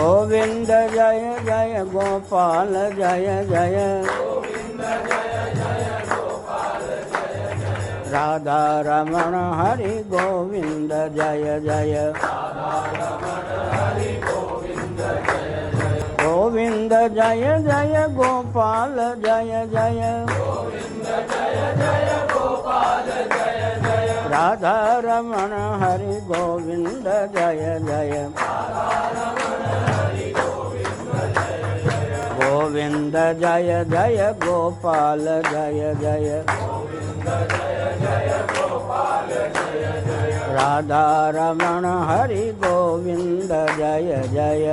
गोविंद जय जय गोपाल जय जय राधा रमण हरि गोविंद जय जय गोविंद जय जय गोपाल जय जय राधा रमण हरि गोविंद जय जय गोविंद जय जय गोपाल जय जय राधा रमण हरि गोविंद जय जय।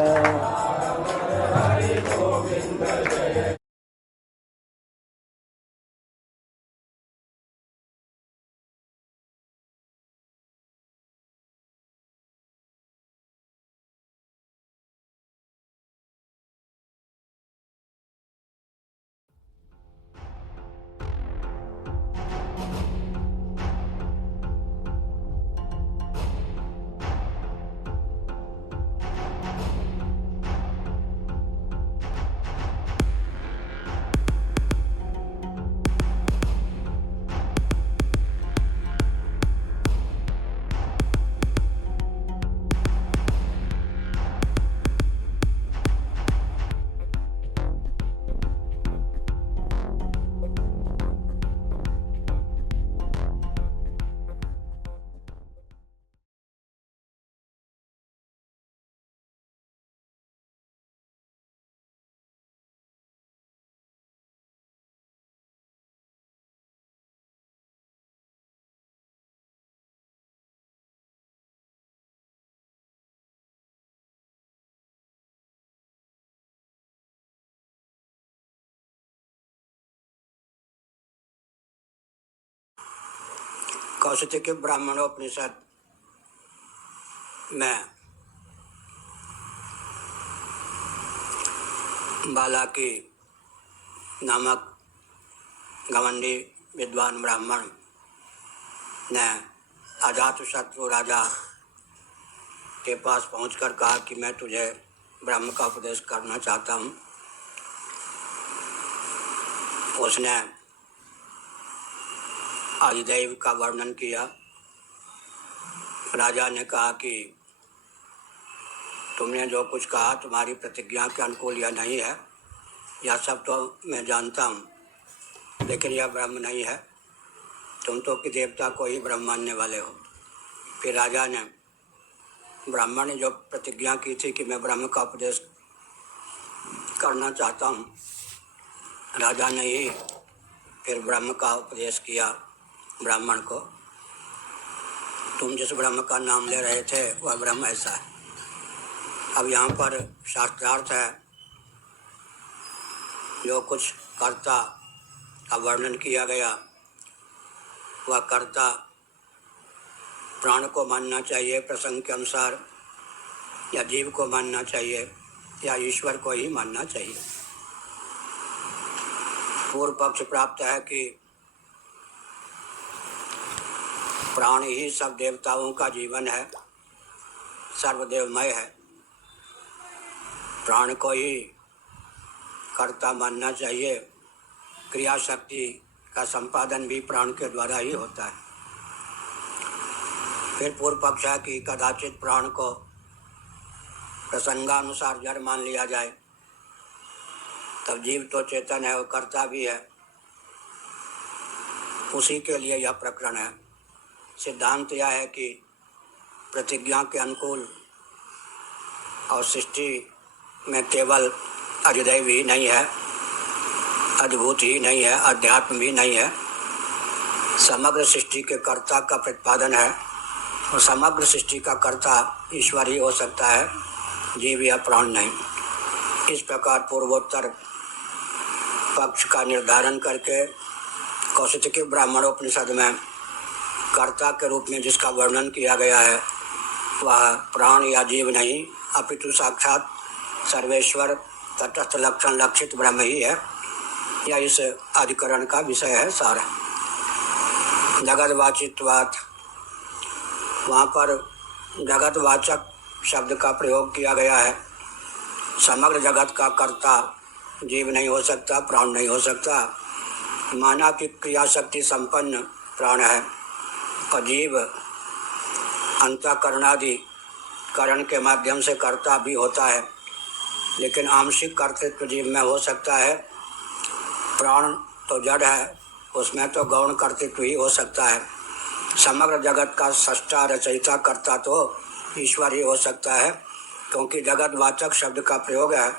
कौशिकी ब्राह्मणोपनिषद में बालाकी नामक घमंडी विद्वान ब्राह्मण ने अजातशत्रु राजा के पास पहुंचकर कहा कि मैं तुझे ब्रह्म का उपदेश करना चाहता हूँ। उसने आदिदेव का वर्णन किया। राजा ने कहा कि तुमने जो कुछ कहा तुम्हारी प्रतिज्ञा के अनुकूल यह नहीं है, यह सब तो मैं जानता हूँ, लेकिन यह ब्रह्म नहीं है। तुम तो कि देवता को ही ब्रह्म मानने वाले हो। फिर राजा ने ब्राह्मण ने जो प्रतिज्ञा की थी कि मैं ब्रह्म का उपदेश करना चाहता हूँ, राजा ने ही फिर ब्रह्म का उपदेश किया ब्राह्मण को। तुम जिस ब्रह्म का नाम ले रहे थे वह ब्रह्म ऐसा है। अब यहाँ पर शास्त्रार्थ है, जो कुछ कर्ता का वर्णन किया गया वह कर्ता प्राण को मानना चाहिए प्रसंग के अनुसार, या जीव को मानना चाहिए, या ईश्वर को ही मानना चाहिए। पूर्व पक्ष प्राप्त है कि प्राण ही सब देवताओं का जीवन है, सर्वदेवमय है। प्राण को ही कर्ता मानना चाहिए। क्रिया शक्ति का संपादन भी प्राण के द्वारा ही होता है। फिर पूर्व पक्ष है कि कदाचित प्राण को प्रसंगानुसार जड़ मान लिया जाए, तब जीव तो चेतन है और कर्ता भी है। उसी के लिए यह प्रकरण है। सिद्धांत यह है कि प्रतिज्ञा के अनुकूल और सृष्टि में केवल अधिदैव ही नहीं है, अद्भुत ही नहीं है, अध्यात्म भी नहीं है। समग्र सृष्टि के कर्ता का प्रतिपादन है, और समग्र सृष्टि का कर्ता ईश्वर ही हो सकता है, जीव या प्राण नहीं। इस प्रकार पूर्वोत्तर पक्ष का निर्धारण करके कौशिकी ब्राह्मणोपनिषद में कर्ता के रूप में जिसका वर्णन किया गया है वह प्राण या जीव नहीं, अपितु साक्षात सर्वेश्वर तटस्थ लक्षण लक्षित ब्रह्म ही है। यह इस अधिकरण का विषय है, सार है। जगतवाचित्वात्, वहाँ पर जगतवाचक शब्द का प्रयोग किया गया है। समग्र जगत का कर्ता जीव नहीं हो सकता, प्राण नहीं हो सकता। माना कि क्रिया शक्ति संपन्न प्राण है और जीव अंतःकरणादि करण के माध्यम से कर्ता भी होता है, लेकिन आंशिक कर्तृत्व जीव में हो सकता है। प्राण तो जड़ है, उसमें तो गौण कर्तृत्व ही हो सकता है। समग्र जगत का सृष्टा रचयिता कर्ता तो ईश्वर ही हो सकता है, क्योंकि जगतवाचक शब्द का प्रयोग है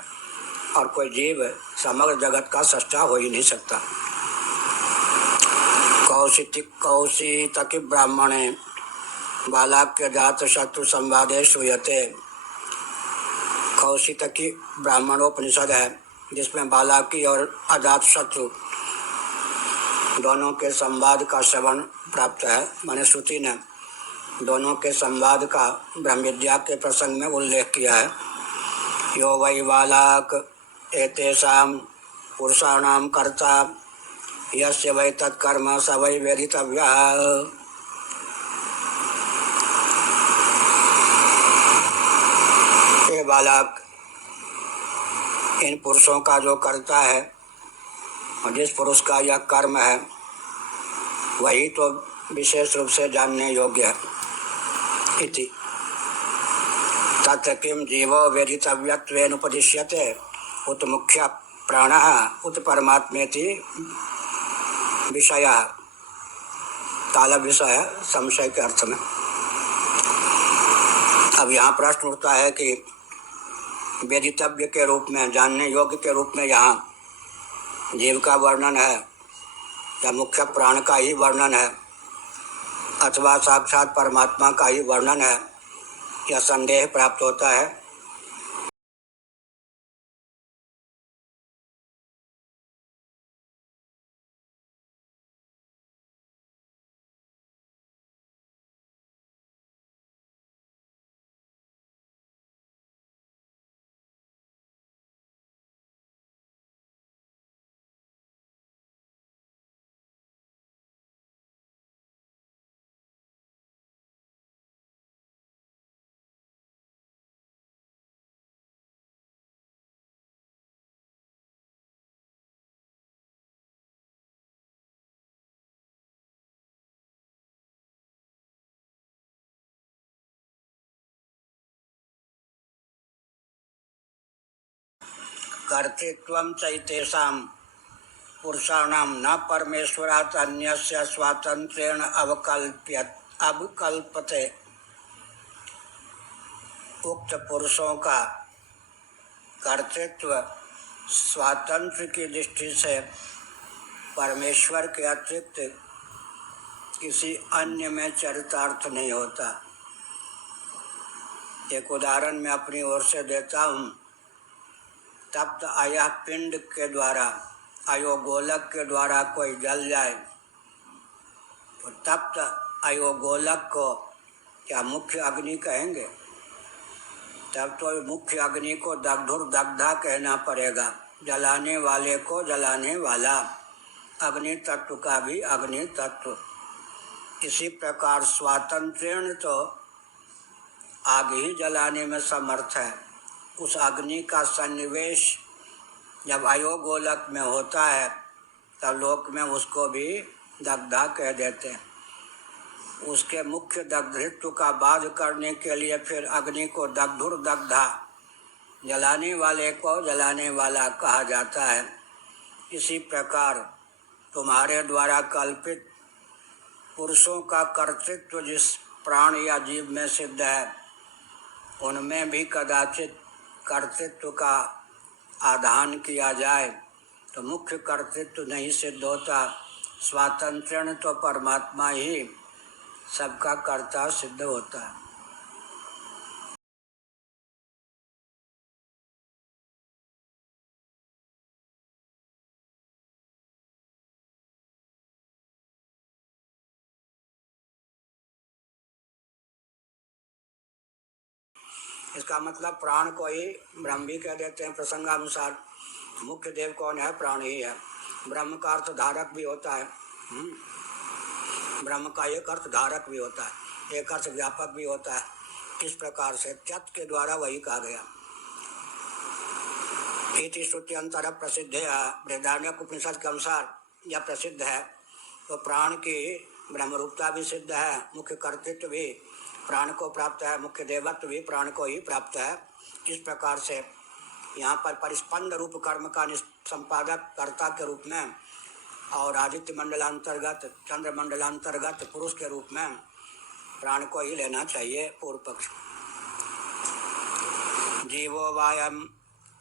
और कोई जीव समग्र जगत का सृष्टा हो ही नहीं सकता। कौशितकी ब्राह्मणे बालाक्य जात शत्रु संवादे श्रूयते। कौशितकी ब्राह्मणोपनिषद है जिसमें बालाकी और अजात शत्रु दोनों के संवाद का श्रवण प्राप्त है। माने श्रुति ने दोनों के संवाद का ब्रह्म विद्या के प्रसंग में उल्लेख किया है। यो वै बालाक एतेषां पुरुषाणां कर्ता यस्य वै तत्कर्म स वै वेदितव्यः। ये बालक इन पुरुषों का जो कर्ता है और जिस पुरुष का यह कर्म है वही तो विशेष रूप से जानने योग्य है। इति तत् किं जीवो वेदितव्यत्वेन उपदिश्यते उत मुख्य प्राणः उत परमात्मेति विषय। काल विषय संशय के अर्थ में। अब यहाँ प्रश्न उठता है कि वेदितव्य के रूप में, जानने योग्य के रूप में यहाँ जीव का वर्णन है या मुख्य प्राण का ही वर्णन है अथवा साक्षात परमात्मा का ही वर्णन है, यह संदेह प्राप्त होता है। कर्तृत्वं चैतेषां पुरुषाणां न परमेश्वरात् अन्यस्य स्वातंत्र्येण अवकल्पते। उक्त पुरुषों का कर्तृत्व स्वातंत्र्य की दृष्टि से परमेश्वर के अतिरिक्त किसी अन्य में चरितार्थ नहीं होता। एक उदाहरण मैं अपनी ओर से देता हूँ। तप्त अयः पिंड के द्वारा, अयोगोलक के द्वारा कोई जल जाए तो तप्त अयोगोलक को क्या मुख्य अग्नि कहेंगे? तब तो मुख्य अग्नि को दग्धुर दग्धा कहना पड़ेगा। जलाने वाले को जलाने वाला, अग्नि तत्व का भी अग्नि तत्व। इसी प्रकार स्वातंत्र्यण तो आग ही जलाने में समर्थ है। उस अग्नि का सन्निवेश जब अयोगोलक में होता है तब लोक में उसको भी दग्धा कह देते हैं। उसके मुख्य दग्धित्व का बाध करने के लिए फिर अग्नि को दग्धुर दग्धा, जलाने वाले को जलाने वाला कहा जाता है। इसी प्रकार तुम्हारे द्वारा कल्पित पुरुषों का कर्तृत्व जिस प्राण या जीव में सिद्ध है उनमें भी कदाचित कर्तृत्व का आधान किया जाए तो मुख्य कर्तृत्व नहीं सिद्ध होता। स्वातंत्र्यण तो परमात्मा ही सबका कर्ता सिद्ध होता है। इसका मतलब प्राण को ही ब्रह्म भी कह देते हैं प्रसंगानुसार। मुख्य देव कौन है? प्राण ही है। ब्रह्म का अर्थ धारक भी होता है। ब्रह्म का एक अर्थ धारक भी होता है, एक अर्थ व्यापक भी होता है। इस प्रकार से त्यक्त के द्वारा वही कहा गया। इति श्रुत्यंतर प्रसिद्ध है। बृहदारण्यक उपनिषद के अनुसार यह प्रसिद्ध है। तो प्राण की ब्रह्मरूपता भी सिद्ध है, मुख्य कर्तृत्व भी प्राण को प्राप्त है, मुख्य देवत्व भी प्राण को ही प्राप्त है। इस प्रकार से यहाँ पर परिस्पंद रूप कर्म का संपादक कर्ता के रूप में और आदित्य मंडलांतर्गत चंद्र मंडलांतर्गत पुरुष के रूप में प्राण को ही लेना चाहिए। पूर्व पक्ष जीवो वायम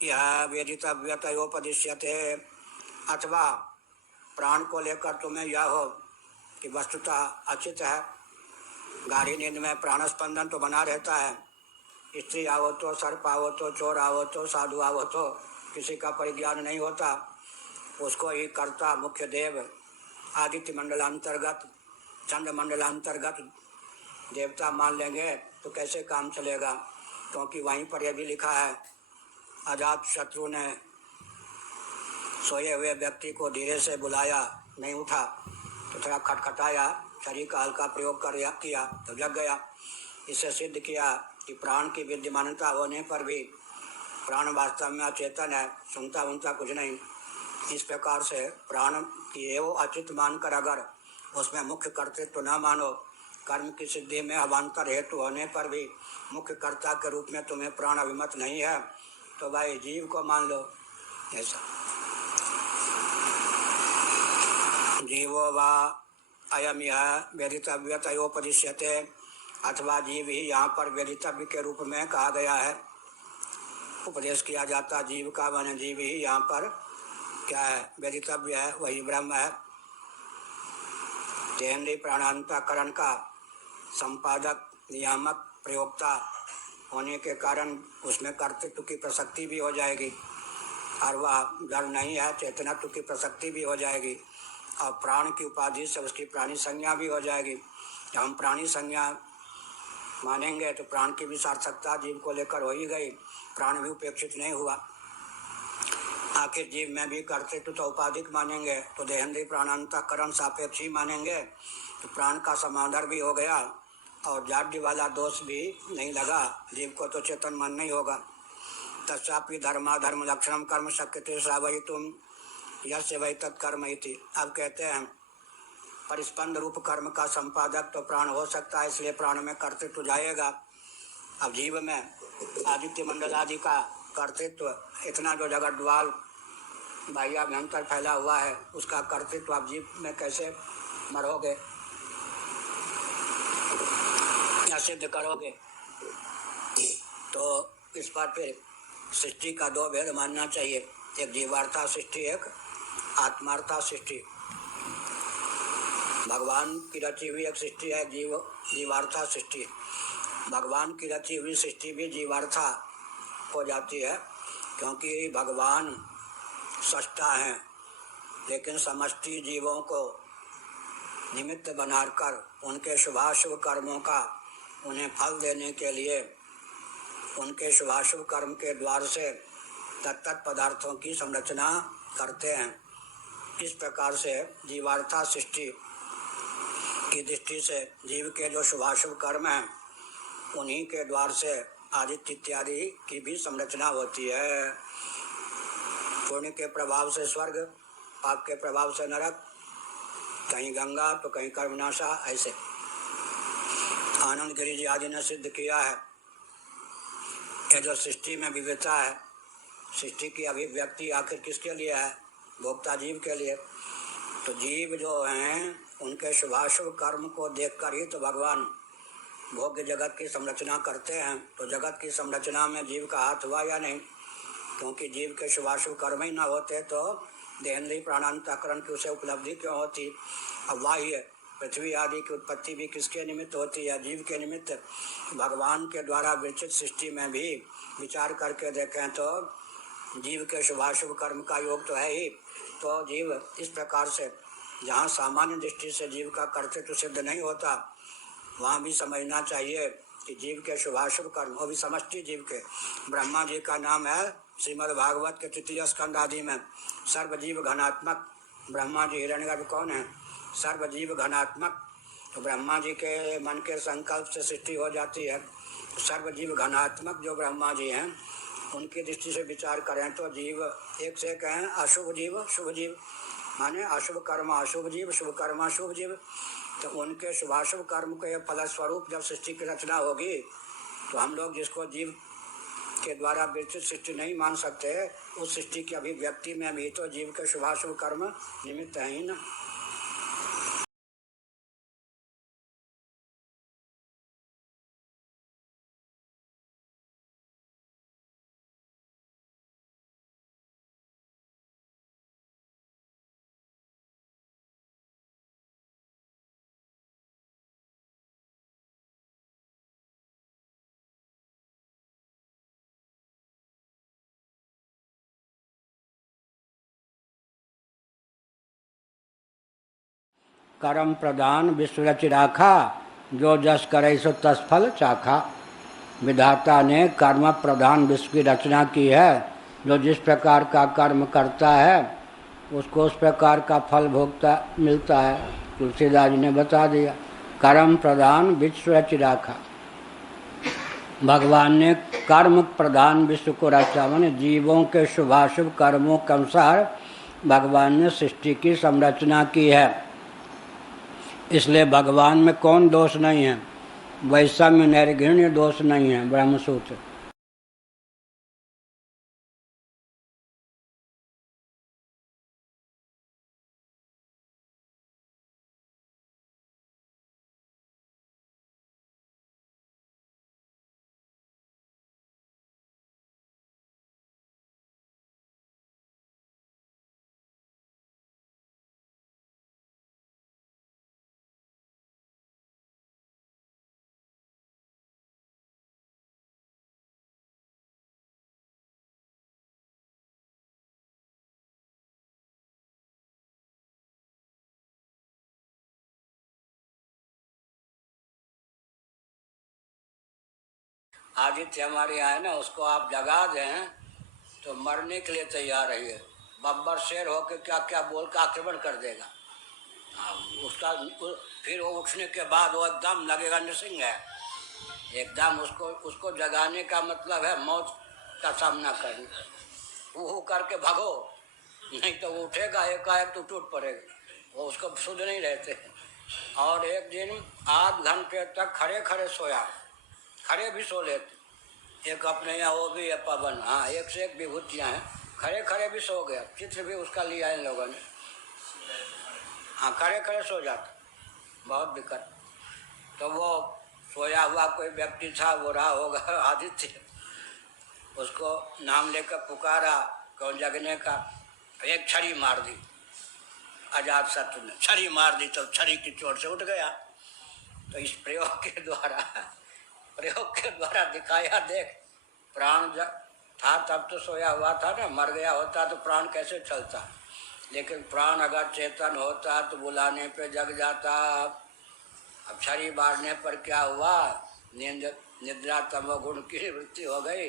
यह वेदितव्यतयोपदिश्यते, अथवा प्राण को लेकर तुम्हें यह हो कि वस्तुतः अचित है। गाढ़ी नींद में प्राण स्पंदन तो बना रहता है। स्त्री आवो तो, सर्प आवो तो, चोर आवो तो, साधु आवो तो, किसी का परिज्ञान नहीं होता। उसको ही कर्ता मुख्य देव आदित्य मंडलांतर्गत चंद्र मंडलांतर्गत देवता मान लेंगे तो कैसे काम चलेगा। क्योंकि वहीं पर यह भी लिखा है, अजात शत्रु ने सोए हुए व्यक्ति को धीरे से बुलाया, नहीं उठा तो थोड़ा खटखटाया, शरीर का हल्का प्रयोग कर किया तो जग गया। इससे सिद्ध किया कि प्राण की विद्यमानता होने पर भी प्राण वास्तव में अचेतन है, सुनता उनता कुछ नहीं। इस प्रकार से प्राण की एवं अचित मानकर अगर उसमें मुख्य कर्तृत्व न मानो, कर्म की सिद्धि में अवान्तर हेतु होने पर भी मुख्य कर्ता के रूप में तुम्हें प्राण अभिमत नहीं है, तो भाई जीव को मान लो। ऐसा जीवो वा अयम यह वेदितव्यतयोपदिश्यते, अथवा जीव ही यहाँ पर वेदितव्य के रूप में कहा गया है, उपदेश किया जाता जीव का। माने जीव ही यहाँ पर क्या है, वेदितव्य है, वही ब्रह्म है। देहेंद्रीय प्राणांतकरण का संपादक नियामक प्रयोक्ता होने के कारण उसमें कर्तृत्व की प्रसक्ति भी हो जाएगी, और वह जड़ नहीं है, चेतनत्व की प्रसक्ति भी हो जाएगी, और प्राण की उपाधि से उसकी प्राणी संज्ञा भी हो जाएगी। जब हम प्राणी संज्ञा मानेंगे तो प्राण की भी सार्थकता जीव को लेकर हो ही गई, प्राण भी उपेक्षित नहीं हुआ। आखिर जीव में भी कर्तृत्व तो उपाधिक मानेंगे तो देहेंद्रीय प्राणांतकरण सापेक्ष ही मानेंगे, तो प्राण का समाधान भी हो गया और जाड्य वाला दोष भी नहीं लगा। जीव को तो चेतन मानना ही होगा। तस्यापि धर्माधर्म लक्षणम कर्म शक्यते श्रावयितुम यस्य वै तत्कर्म इति। अब कहते हैं परिस्पंद रूप कर्म का संपादक तो प्राण हो सकता है, इसलिए प्राण में कर्तृत्व जाएगा। अब जीव में आदित्य मंडल आदि का कर्तृत्व, इतना जो जगत बाह्याभ्यंतर फैला हुआ है, उसका कर्तृत्व आप जीव में कैसे मरोगे या सिद्ध करोगे। तो इस पर फिर सृष्टि का दो भेद मानना चाहिए, एक जीवार्था सृष्टि, एक आत्मार्था सृष्टि। भगवान की रची हुई एक सृष्टि है जीवार्था सृष्टि। भगवान की रची हुई सृष्टि भी जीवार्था हो जाती है, क्योंकि भगवान सृष्टा हैं, लेकिन समष्टि जीवों को निमित्त बनाकर उनके शुभाशुभ कर्मों का उन्हें फल देने के लिए उनके शुभाशुभ कर्म के द्वार से तत्त पदार्थों की संरचना करते हैं। इस प्रकार से जीवार्था सृष्टि की दृष्टि से जीव के जो शुभाशुभ कर्म हैं, उन्हीं के द्वार से आदित्य इत्यादि की भी संरचना होती है। पुण्य के प्रभाव से स्वर्ग, पाप के प्रभाव से नरक, कहीं गंगा तो कहीं कर्मनाशा। ऐसे आनंद गिरी जी आदि ने सिद्ध किया है। ये जो सृष्टि में विविधता है, सृष्टि की अभिव्यक्ति आखिर किसके लिए है, भोक्ता जीव के लिए। तो जीव जो हैं उनके शुभाशुभ कर्म को देखकर ही तो भगवान भोग्य जगत की संरचना करते हैं। तो जगत की संरचना में जीव का हाथ हुआ या नहीं, क्योंकि जीव के शुभाशुभ कर्म ही न होते तो देहेंद्रीय प्राणांतकरण की उसे उपलब्धि क्यों होती। अब बाह्य पृथ्वी आदि की उत्पत्ति भी किसके निमित्त होती है, जीव के निमित्त। भगवान के द्वारा विरचित सृष्टि में भी विचार करके देखें तो जीव के शुभाशुभ कर्म का योग तो है ही। तो जीव इस प्रकार से जहाँ सामान्य दृष्टि से जीव का कर्तृत्व सिद्ध नहीं होता, वहाँ भी समझना चाहिए कि जीव के शुभाशुभ कर्म, वो भी समष्टि जीव के। ब्रह्मा जी का नाम है श्रीमद् भागवत के तृतीय स्कंद आदि में सर्वजीव घनात्मक। ब्रह्मा जी हिरण्यगर्भ कौन है, सर्वजीव घनात्मक। तो ब्रह्मा जी के मन के संकल्प से सृष्टि हो जाती है। तो सर्वजीव घनात्मक जो ब्रह्मा जी हैं, उनकी दृष्टि से विचार करें तो जीव एक से कहें अशुभ जीव शुभ जीव, माने अशुभ कर्म अशुभ जीव, शुभ कर्म अशुभ जीव। तो उनके शुभाशुभ कर्म के फलस्वरूप जब सृष्टि की रचना होगी तो हम लोग जिसको जीव के द्वारा विरचित सृष्टि नहीं मान सकते, उस सृष्टि की अभिव्यक्ति में भी तो जीव के शुभाशुभ कर्म निमित्त है ही ना। कर्म प्रधान विश्व रच राखा, जो जस करे सो तस फल चाखा। विधाता ने कर्म प्रधान विश्व की रचना की है। जो जिस प्रकार का कर्म करता है उसको उस प्रकार का फल भोगता मिलता है। तुलसीदास जी ने बता दिया, कर्म प्रधान विश्व रच राखा। भगवान ने कर्म प्रधान विश्व को रचा, माने जीवों के शुभाशुभ कर्मों के अनुसार भगवान ने सृष्टि की संरचना की है। इसलिए भगवान में कौन दोष नहीं है, वैषम्य नैर्घृण्य दोष नहीं है। ब्रह्मसूत्र। आदित्य हमारे यहाँ है ना, उसको आप जगा दें तो मरने के लिए तैयार है। बब्बर शेर होकर क्या क्या बोल का आक्रमण कर देगा। उसका फिर वो उठने के बाद वो एकदम लगेगा नृसिंह है एकदम। उसको जगाने का मतलब है मौत का सामना करना। वो करके भागो, नहीं तो वो उठेगा एकाएक तो टूट पड़ेगा। वो उसको सुध नहीं रहते। और एक दिन आध घंटे तक खड़े खड़े सोया, खड़े भी सो लेते। एक अपने यहाँ वो भी है पवन, हाँ, एक से एक विभूतियाँ हैं। खड़े खड़े भी सो गया, चित्र भी उसका लिया इन लोगों ने। हाँ, खड़े खड़े सो जाता, बहुत दिक्कत। तो वो सोया हुआ कोई व्यक्ति था, वो रहा होगा आदित्य, उसको नाम लेकर पुकारा कौन जगने का। एक छड़ी मार दी अजात शत्रु ने, छड़ी मार दी तो छड़ी की चोट से उठ गया। तो इस प्रयोग के द्वारा दिखाया, देख प्राण था तब तो सोया हुआ था ना, मर गया होता तो प्राण कैसे चलता। लेकिन प्राण अगर चेतन होता तो बुलाने पे जग जाता। अब छड़ी मारने पर क्या हुआ, निद्रा तमोगुण की वृत्ति हो गई,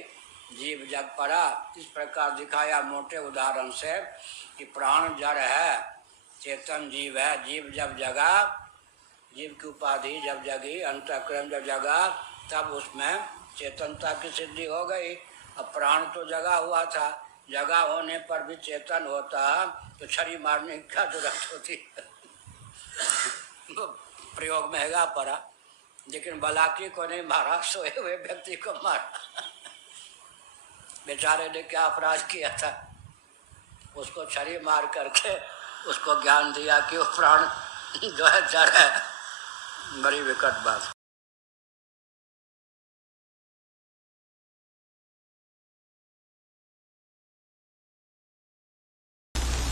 जीव जग पड़ा। इस प्रकार दिखाया मोटे उदाहरण से कि प्राण जड़ है, चेतन जीव है। जीव जब जगा, जीव की उपाधि जब जगी, अंतःकरण जब जगा, तब उसमें चेतनता की सिद्धि हो गई। अब प्राण तो जगा हुआ था, जगा होने पर भी चेतन होता तो छड़ी मारने की क्या जरूरत होती। प्रयोग महंगा पड़ा, लेकिन बलाकी को नहीं मारा, सोए हुए व्यक्ति को मारा। बेचारे ने क्या अपराध किया था, उसको छड़ी मार करके उसको ज्ञान दिया कि वो प्राण जो है जड़ है। बड़ी विकट बात।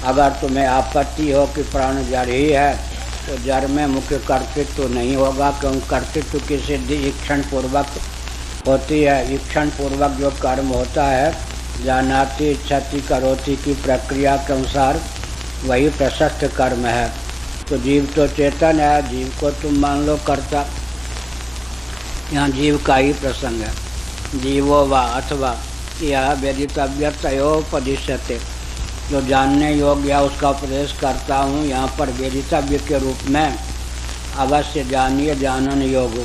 अगर तुम्हें आपत्ति हो कि प्राण जड़ ही है तो जड़ में मुख्य कर्तृत्व तो नहीं होगा, क्योंकि कर्तृत्व की सिद्धि ईक्षण पूर्वक होती है। ईक्षण पूर्वक जो कर्म होता है, जानाति इच्छति करोति की प्रक्रिया के अनुसार वही प्रशस्त कर्म है। तो जीव तो चेतन है, जीव को तुम मान लो कर्ता। यहाँ जीव का ही प्रसंग है। जीवो वा अथवा यह वेदितव्यतयोपदिश्यते, जो जानने योग्य है उसका उपदेश करता हूँ। यहाँ पर वेदितव्य के रूप में अवश्य जानिए जानन योग।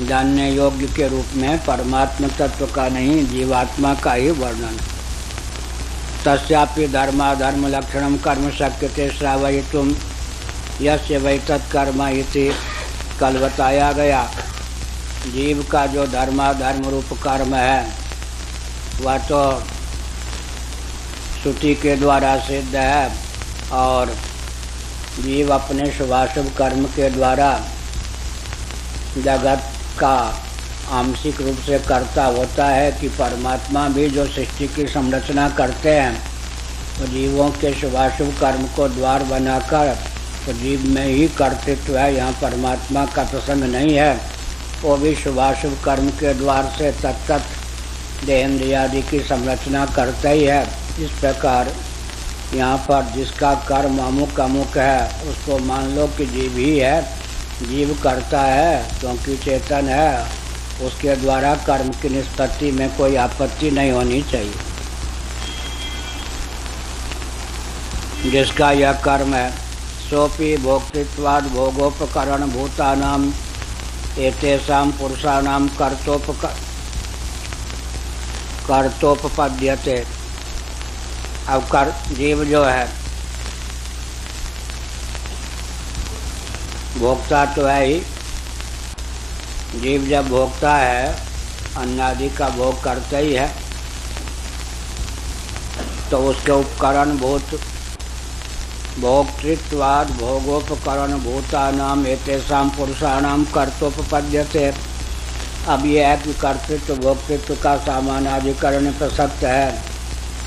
जानने योग्य के रूप में परमात्मा तत्व का नहीं, जीवात्मा का ही वर्णन। तस्यापि धर्माधर्म लक्षणम कर्म शक्यते श्रावयितुम यस्य वै तत्कर्म इति कल बताया गया। जीव का जो धर्माधर्म रूप कर्म है वह तो श्रुति के द्वारा सिद्ध है, और जीव अपने शुभाशुभ कर्म के द्वारा जगत का आंशिक रूप से कर्ता होता है कि परमात्मा भी जो सृष्टि की संरचना करते हैं तो जीवों के शुभाशुभ कर्म को द्वार बनाकर तो जीव में ही कर्तृत्व है, यहाँ परमात्मा का प्रसंग नहीं है। वो भी शुभाशुभ कर्म के द्वार से तत्त देहेंद्रियादि की संरचना करता ही है। इस प्रकार यहाँ पर जिसका कर्म अमुक अमुक है उसको मान लो कि जीव ही है, जीव करता है क्योंकि चेतन है, उसके द्वारा कर्म की निष्पत्ति में कोई आपत्ति नहीं होनी चाहिए। जिसका यह कर्म है सोपि भोक्तृत्वाद भोगोपकरण भूतानाम एतेषां पुरुषाणाम कर्तोपपद्यते। अब जीव जो है भोक्ता तो है ही, जीव जब भोक्ता है अन्नादि का भोग करता ही है, तो उसके उपकरण भूत भोक्तृत्वाद भोगोपकरण भूतानाम एतेषां पुरुषाणाम कर्तोपपद्यते। अब यह है कि कर्तृत्व भोक्तृत्व का सामानाधिकरण प्रसक्त है,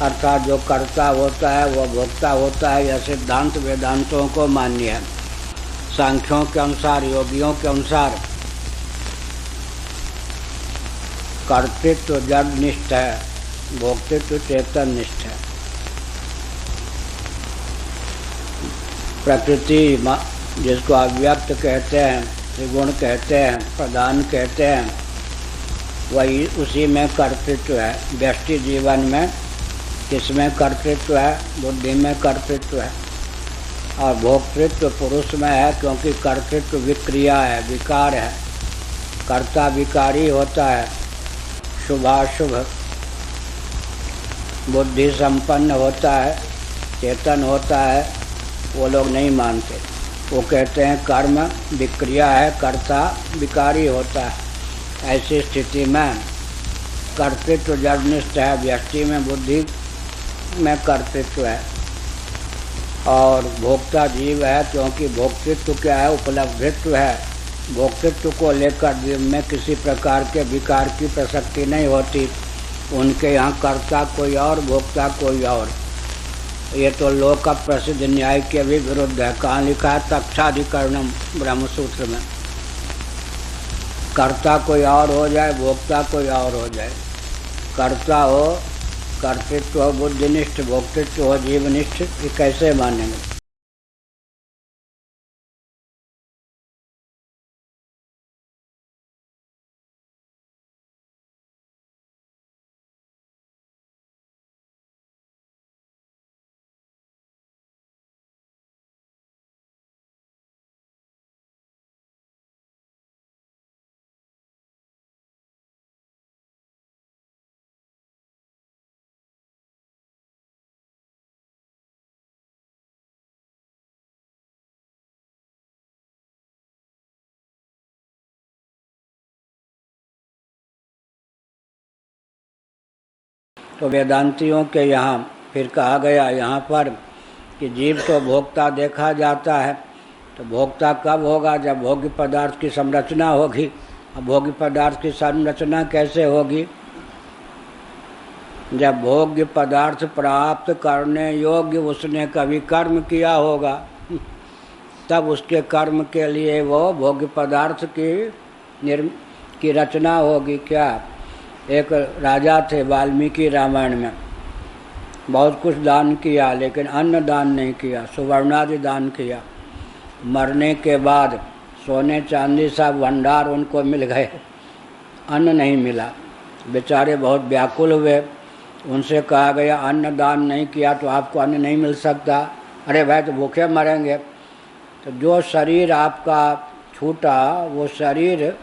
अर्थात जो कर्ता होता है वह भोक्ता होता है। यह सिद्धांत वेदांतों को मान्य है। सांख्यों के अनुसार, योगियों के अनुसार कर्तृत्व जड़ निष्ठ है, भोक्तृत्व चेतन निष्ठ है। प्रकृति जिसको अव्यक्त कहते हैं, त्रिगुण कहते हैं, प्रधान कहते हैं, वही उसी में कर्तृत्व है। व्यष्टि जीवन में किसमें कर्तृत्व है? बुद्धि में कर्तृत्व है। और भोक्तृत्व पुरुष में है, क्योंकि कर्तृत्व विक्रिया है, विकार है, कर्ता विकारी होता है। शुभाशुभ बुद्धि संपन्न होता है, चेतन होता है, वो लोग नहीं मानते। वो कहते हैं कर्म विक्रिया है, कर्ता विकारी होता है। ऐसी स्थिति में कर्तृत्व जड़निष्ठ है, व्यष्टि में बुद्धि में कर्तृत्व है, और भोक्ता जीव है, क्योंकि भोक्तृत्व क्या है? उपलब्धित्व है। भोक्तृत्व को लेकर जीव में किसी प्रकार के विकार की प्रसक्ति नहीं होती। उनके यहाँ कर्ता कोई और, भोक्ता कोई और। ये तो लोक का प्रसिद्ध न्याय के भी विरुद्ध है। कहाँ लिखा है? तक्षाधिकरणम ब्रह्मसूत्र में। कर्ता कोई और हो जाए, भोक्ता कोई और हो जाए, कर्ता हो कर्तृत्व हो बुद्धिनिष्ठ, भोक्तृत्व हो जीवनिष्ठ, ये कैसे मानेंगे? तो वेदांतियों के यहाँ फिर कहा गया यहाँ पर कि जीव तो भोक्ता देखा जाता है, तो भोक्ता कब होगा? जब भोग्य पदार्थ की संरचना होगी। अब भोग्य पदार्थ की संरचना कैसे होगी? जब भोग्य पदार्थ प्राप्त करने योग्य उसने कभी कर्म किया होगा, तब उसके कर्म के लिए वो भोग्य पदार्थ की रचना होगी। क्या? एक राजा थे वाल्मीकि रामायण में, बहुत कुछ दान किया, लेकिन अन्न दान नहीं किया, सुवर्णादि दान किया। मरने के बाद सोने चांदी सब भंडार उनको मिल गए, अन्न नहीं मिला। बेचारे बहुत व्याकुल हुए। उनसे कहा गया अन्न दान नहीं किया तो आपको अन्न नहीं मिल सकता। अरे भाई, तो भूखे मरेंगे। तो जो शरीर आपका छूटा वो शरीर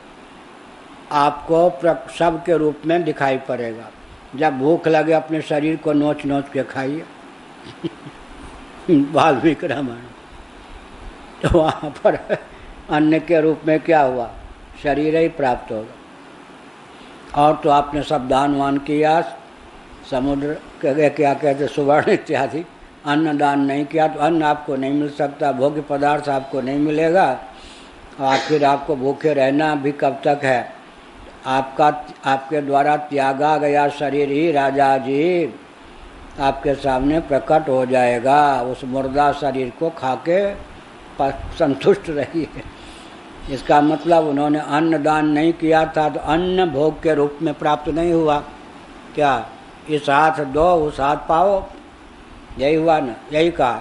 आपको सब के रूप में दिखाई पड़ेगा। जब भूख लगे अपने शरीर को नोच नोच के खाइए वाल्मीकि रामायण। तो वहाँ पर अन्न के रूप में क्या हुआ, शरीर ही प्राप्त होगा। और तो आपने सब दानवान किया, समुद्र के क्या कहते सुवर्ण इत्यादि, अन्न दान नहीं किया तो अन्न आपको नहीं मिल सकता, भोग्य पदार्थ आपको नहीं मिलेगा। आखिर आपको भूखे रहना भी कब तक है। आपके द्वारा त्यागा गया शरीर ही राजा जी आपके सामने प्रकट हो जाएगा। उस मुर्दा शरीर को खा के संतुष्ट रहिए। इसका मतलब उन्होंने अन्न दान नहीं किया था तो अन्न भोग के रूप में प्राप्त नहीं हुआ। क्या इस हाथ दो उस हाथ पाओ, यही हुआ ना, यही कहा।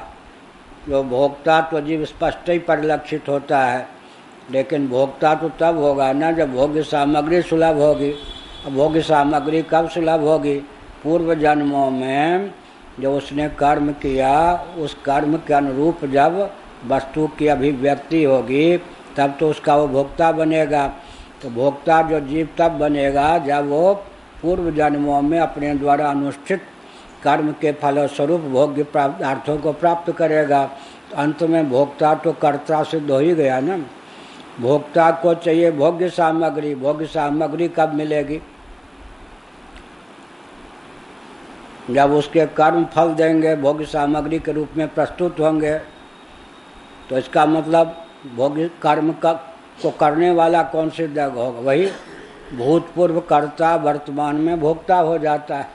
जो भोक्ता तो जीव स्पष्ट ही परिलक्षित होता है, लेकिन भोक्ता तो तब होगा ना जब भोग्य सामग्री सुलभ होगी। अब भोग्य सामग्री कब सुलभ होगी, पूर्व जन्मों में जो उसने कर्म किया उस कर्म के अनुरूप जब वस्तु की अभिव्यक्ति होगी तब तो उसका वो भोक्ता बनेगा। तो भोक्ता जो जीव तब बनेगा जब वो पूर्व जन्मों में अपने द्वारा अनुष्ठित कर्म के फलस्वरूप भोग्य पदार्थों को प्राप्त करेगा। तो अंत में भोक्ता तो कर्ता सिद्ध हो ही गया ना। भोक्ता को चाहिए भोग्य सामग्री, भोग्य सामग्री कब मिलेगी, जब उसके कर्म फल देंगे, भोग्य सामग्री के रूप में प्रस्तुत होंगे। तो इसका मतलब भोग्य कर्म को करने वाला कौन सिद्ध होगा, वही भूतपूर्व कर्ता वर्तमान में भोक्ता हो जाता है,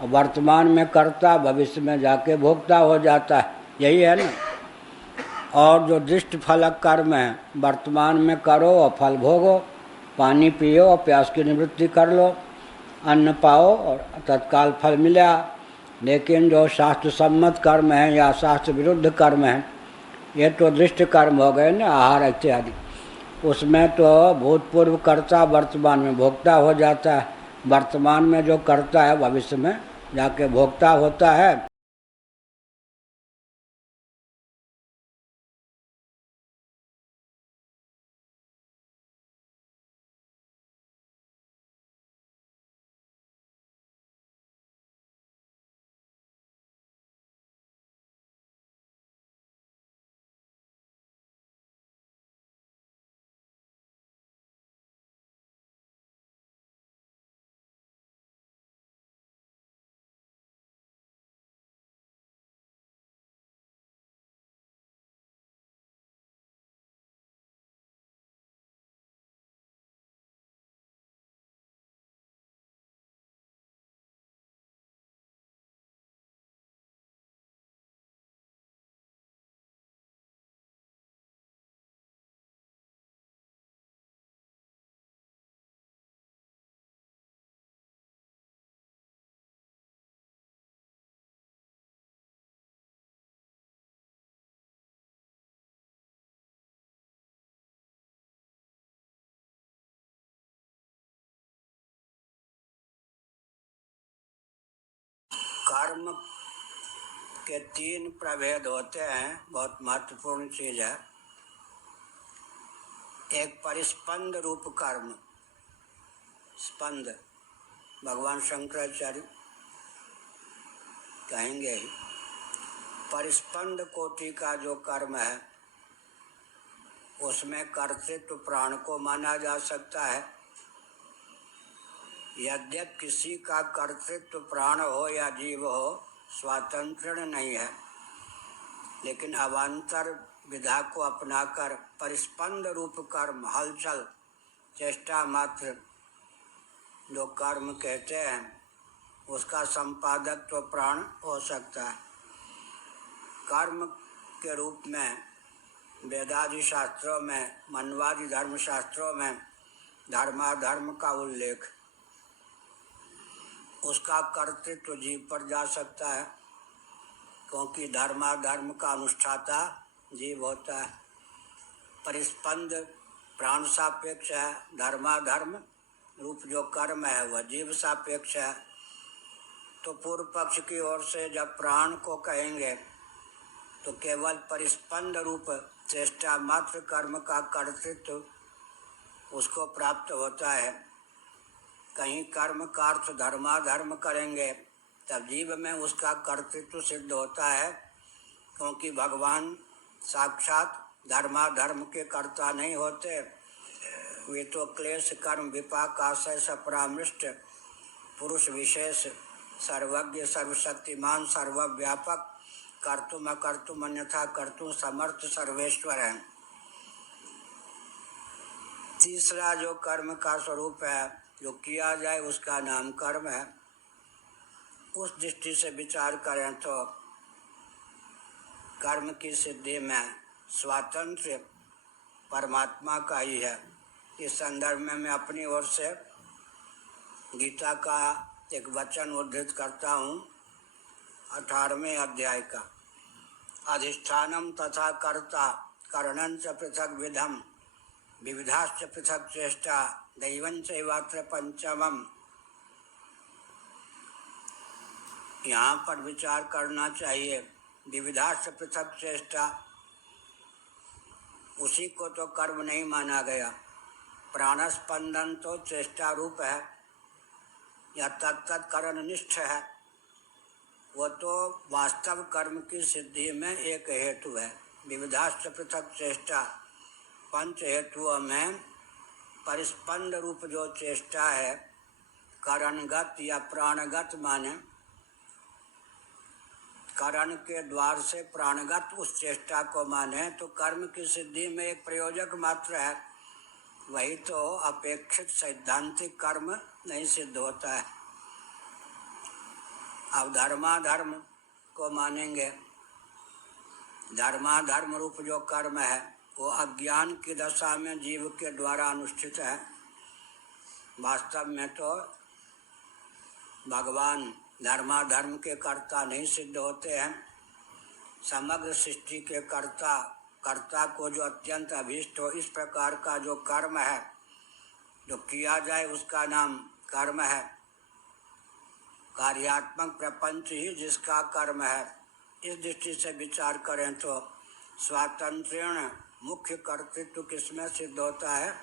और वर्तमान में कर्ता भविष्य में जाके भोक्ता हो जाता है, यही है ना। और जो दृष्ट फलक कर्म है वर्तमान में करो और फल भोगो, पानी पियो और प्यास की निवृत्ति कर लो, अन्न पाओ और तत्काल फल मिला। लेकिन जो शास्त्र सम्मत कर्म है या शास्त्र विरुद्ध कर्म है ये तो दृष्ट कर्म हो गए ना, आहार इत्यादि। उसमें तो भूतपूर्व कर्ता वर्तमान में भोक्ता हो जाता है, वर्तमान में जो करता है भविष्य में जाके भोक्ता होता है। कर्म के तीन प्रभेद होते हैं, बहुत महत्वपूर्ण चीज है। एक परिस्पंद रूप कर्म, स्पंद भगवान शंकराचार्य कहेंगे ही, परिस्पंद कोटि का जो कर्म है उसमें कर्तृत्व प्राण को माना जा सकता है। यद्यप किसी का कर्तृत्व प्राण हो या जीव हो स्वातंत्र्य नहीं है, लेकिन अवान्तर विधा को अपनाकर परिस्पंद रूप कर्म, हलचल चेष्टा मात्र जो कर्म कहते हैं उसका संपादक तो प्राण हो सकता है। कर्म के रूप में वेदादि शास्त्रों में, मनवादि धर्म शास्त्रों में धर्माधर्म का उल्लेख, उसका कर्तृत्व जीव पर जा सकता है क्योंकि धर्माधर्म का अनुष्ठाता जीव होता है। परिस्पंद प्राण सापेक्ष है, धर्माधर्म रूप जो कर्म है वह जीव सापेक्ष है। तो पूर्व पक्ष की ओर से जब प्राण को कहेंगे तो केवल परिस्पंद रूप चेष्टा मात्र कर्म का कर्तृत्व उसको प्राप्त होता है। कहीं कर्म का अर्थ धर्माधर्म करेंगे तब जीव में उसका कर्तृत्व सिद्ध होता है, क्योंकि भगवान साक्षात धर्माधर्म के कर्ता नहीं होते। वे तो क्लेश कर्म विपाक आशय से परामृष्ट पुरुष विशेष, सर्वज्ञ सर्वशक्तिमान सर्वव्यापक, कर्तुम अकर्तुम अन्यथा कर्तुम समर्थ सर्वेश्वर हैं। तीसरा जो कर्म का स्वरूप है, जो किया जाए उसका नाम कर्म है। उस दृष्टि से विचार करें तो कर्म की सिद्धि में स्वातंत्र्य परमात्मा का ही है। इस संदर्भ में मैं अपनी ओर से गीता का एक वचन उद्धृत करता हूँ, 18वें अध्याय का। अधिष्ठानम तथा कर्ता करणंच पृथक विधम विविधाश्च पृथक चेष्टा दैवं चैवात्र पंचमम। यहाँ पर विचार करना चाहिए। विविधाश्च पृथक चेष्टा, उसी को तो कर्म नहीं माना गया। प्राणस्पंदन तो चेष्टा रूप है या तत्त करण निष्ठ है, वो तो वास्तव कर्म की सिद्धि में एक हेतु है। विविधाश्च पृथक चेष्टा, पंच हेतुओं में परिस्पंद रूप जो चेष्टा है, करणगत या प्राणगत माने करण के द्वार से प्राणगत उस चेष्टा को माने तो कर्म की सिद्धि में एक प्रयोजक मात्र है। वही तो अपेक्षित सैद्धांतिक कर्म नहीं सिद्ध होता है। अब धर्माधर्म को मानेंगे। धर्माधर्म रूप जो कर्म है वो अज्ञान की दशा में जीव के द्वारा अनुष्ठित है। वास्तव में तो भगवान धर्माधर्म के कर्ता नहीं सिद्ध होते हैं। समग्र सृष्टि के कर्ता को जो अत्यंत अभीष्ट हो, इस प्रकार का जो कर्म है, जो किया जाए उसका नाम कर्म है। कार्यात्मक प्रपंच ही जिसका कर्म है। इस दृष्टि से विचार करें तो स्वातंत्र्यण मुख्य कर्तृत्व किसमें सिद्ध होता है?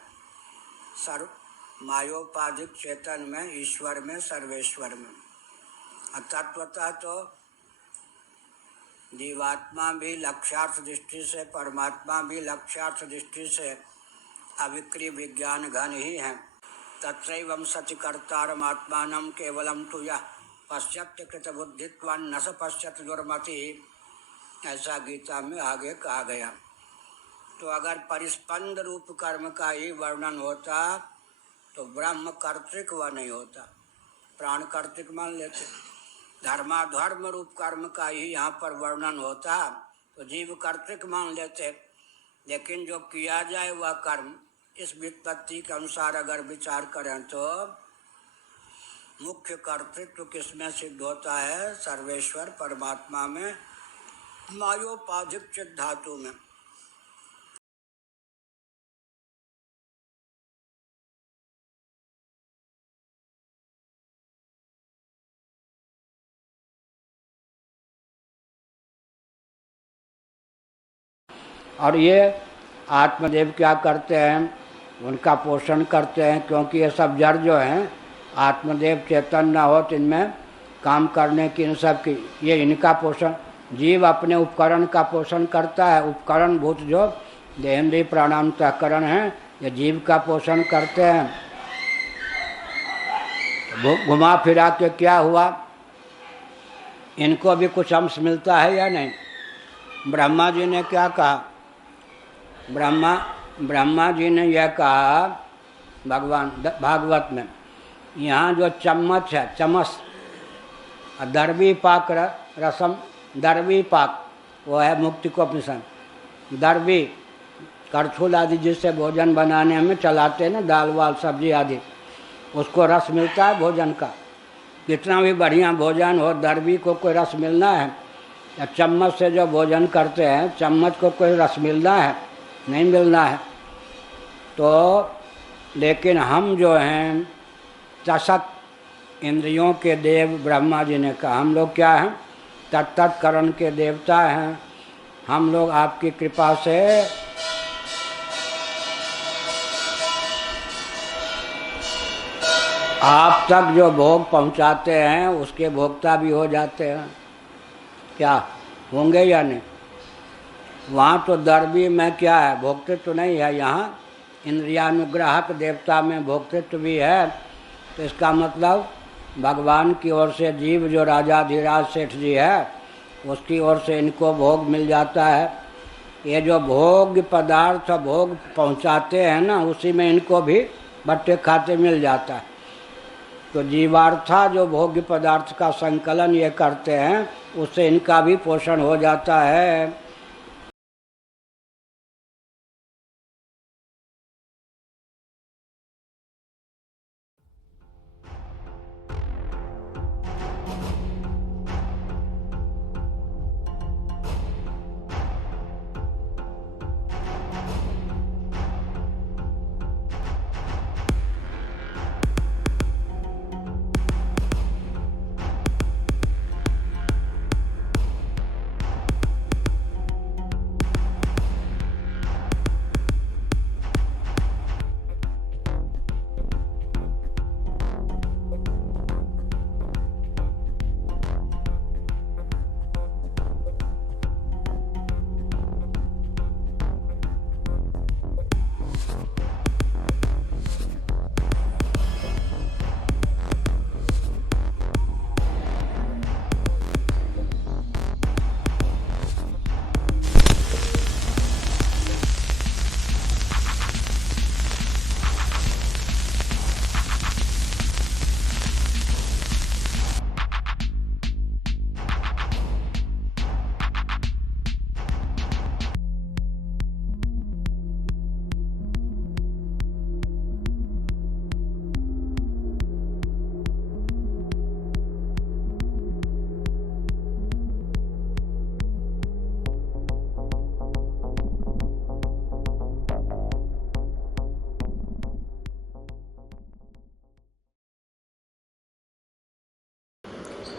मायोपाधिक चेतन में, ईश्वर में, सर्वेश्वर में। तत्वतः तो जीवात्मा भी लक्ष्यार्थ दृष्टि से, परमात्मा भी लक्ष्यार्थ दृष्टि से अविक्रिय विज्ञान घन ही है। तत्रैवं सति कर्तारम् आत्मानं केवलं तु यः पश्यत्य कृत बुद्धित्वान् न स पश्यति दुर्मति, ऐसा गीता में आगे कहा गया। तो अगर परिस्पंद रूप कर्म का ही वर्णन होता तो ब्रह्म कर्तृक व नहीं होता, प्राण कर्तृक मान लेते। धर्माधर्म रूप कर्म का ही यहाँ पर वर्णन होता तो जीव कर्तृक मान लेते। लेकिन जो किया जाए वह कर्म, इस व्युत्पत्ति के अनुसार अगर विचार करें तो मुख्य कर्तृत्व किसमें सिद्ध होता है? सर्वेश्वर परमात्मा में, मायोपाधिक चित्त धातु में। और ये आत्मदेव क्या करते हैं? उनका पोषण करते हैं, क्योंकि ये सब जड़ जो हैं, आत्मदेव चेतन न हो तो इनमें काम करने की, इन सब की, ये इनका पोषण। जीव अपने उपकरण का पोषण करता है। उपकरण भूत जो देहेंद्रिय प्राणांतःकरण हैं, ये जीव का पोषण करते हैं। घुमा फिरा के क्या हुआ? इनको भी कुछ अंश मिलता है या नहीं? ब्रह्मा जी ने क्या कहा? ब्रह्मा जी ने यह कहा भगवान भागवत में, यहाँ जो चम्मच है, चमस, दरवी पाक रसम, दरवी पाक वो है मुक्ति को अपनी दरवी करछुल आदि जिससे भोजन बनाने में चलाते हैं ना, दाल वाल सब्जी आदि, उसको रस मिलता है भोजन का। कितना भी बढ़िया भोजन हो, दरवी को कोई रस मिलना है? या चम्मच से जो भोजन करते हैं, चम्मच को कोई रस मिलना है? नहीं मिलना है। तो लेकिन हम जो हैं चषक इंद्रियों के देव, ब्रह्मा जी ने कहा, हम लोग क्या हैं? तत्करण के देवता हैं। हम लोग आपकी कृपा से आप तक जो भोग पहुंचाते हैं उसके भोक्ता भी हो जाते हैं, क्या होंगे या नहीं? वहाँ तो दर्बी में क्या है, भोक्तृत्व तो नहीं है। यहाँ इंद्रियानुग्राहक देवता में भोक्तृत्व भी है। तो इसका मतलब भगवान की ओर से जीव जो राजाधिराज सेठ जी है उसकी ओर से इनको भोग मिल जाता है। ये जो भोग पदार्थ भोग पहुंचाते हैं ना, उसी में इनको भी बट्टे खाते मिल जाता है। तो जीवार्था जो भोग्य पदार्थ का संकलन ये करते हैं उससे इनका भी पोषण हो जाता है।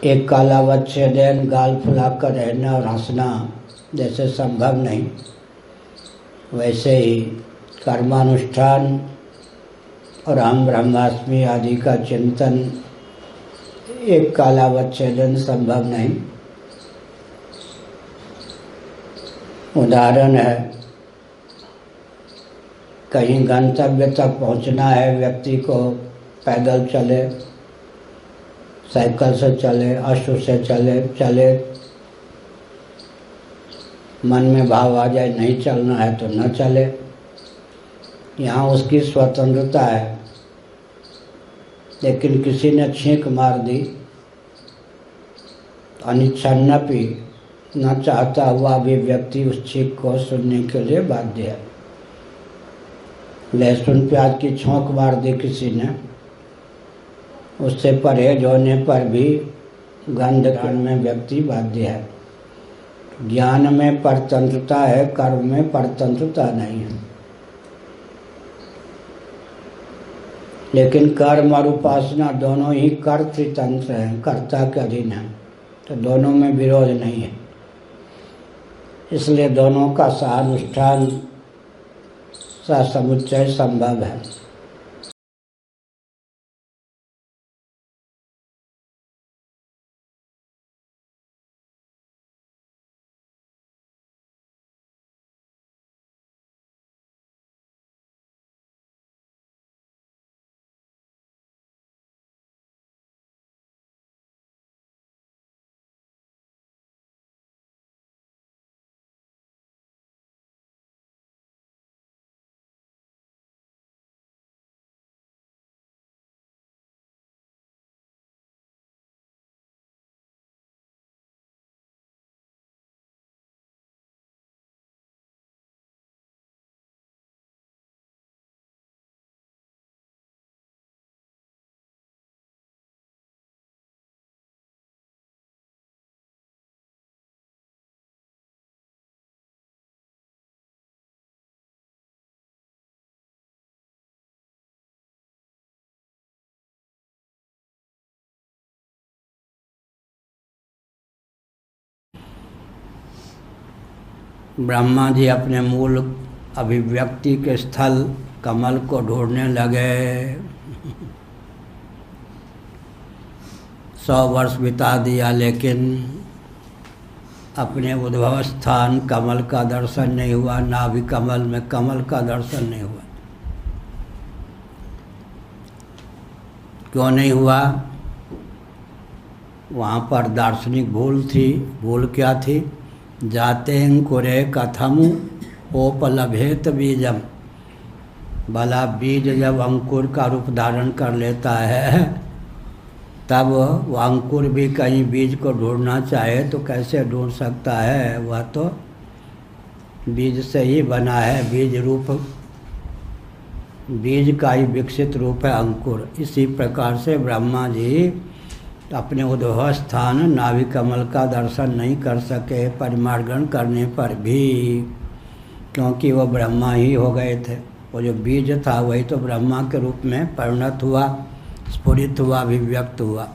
एक कालावच्छेदन गाल फुलाकर रहना और हंसना जैसे संभव नहीं, वैसे ही कर्मानुष्ठान और हम ब्रह्मास्मि आदि का चिंतन एक कालावच्छेदन संभव नहीं। उदाहरण है, कहीं गंतव्य तक पहुंचना है, व्यक्ति को पैदल चले, साइकिल से चले, अश्व से चले, मन में भाव आ जाए नहीं चलना है तो न चले। यहाँ उसकी स्वतंत्रता है, लेकिन किसी ने छींक मार दी, अनिच्छन्नपि न चाहता हुआ भी व्यक्ति उस छींक को सुनने के लिए बाध्य है। लहसुन प्याज की छौंक मार दी किसी ने, उससे परहेज होने पर भी गंध ग्रहण में व्यक्ति बाध्य है। ज्ञान में परतंत्रता है, कर्म में परतंत्रता नहीं है। लेकिन कर्म और उपासना दोनों ही कर्तृतंत्र हैं, कर्ता के अधीन है, तो दोनों में विरोध नहीं है। इसलिए दोनों का सहानुष्ठान समुच्चय संभव है। ब्रह्मा जी अपने मूल अभिव्यक्ति के स्थल कमल को ढूंढने लगे। 100 वर्ष बिता दिया, लेकिन अपने उद्भव स्थान कमल का दर्शन नहीं हुआ, नाभि कमल में कमल का दर्शन नहीं हुआ। क्यों नहीं हुआ? वहाँ पर दार्शनिक भूल थी। भूल क्या थी? जाते अंकुरे कथमु ओपलभेत बीजम। भला बीज जब अंकुर का रूप धारण कर लेता है, तब वो अंकुर भी कहीं बीज को ढूंढना चाहे तो कैसे ढूंढ सकता है? वह तो बीज से ही बना है। बीज का ही विकसित रूप है अंकुर। इसी प्रकार से ब्रह्मा जी अपने उद्भव स्थान नाभि कमल का दर्शन नहीं कर सके परिमार्गण करने पर भी, क्योंकि वो ब्रह्मा ही हो गए थे। वो जो बीज था वही तो ब्रह्मा के रूप में परिणत हुआ, स्फुरित हुआ, अभिव्यक्त हुआ।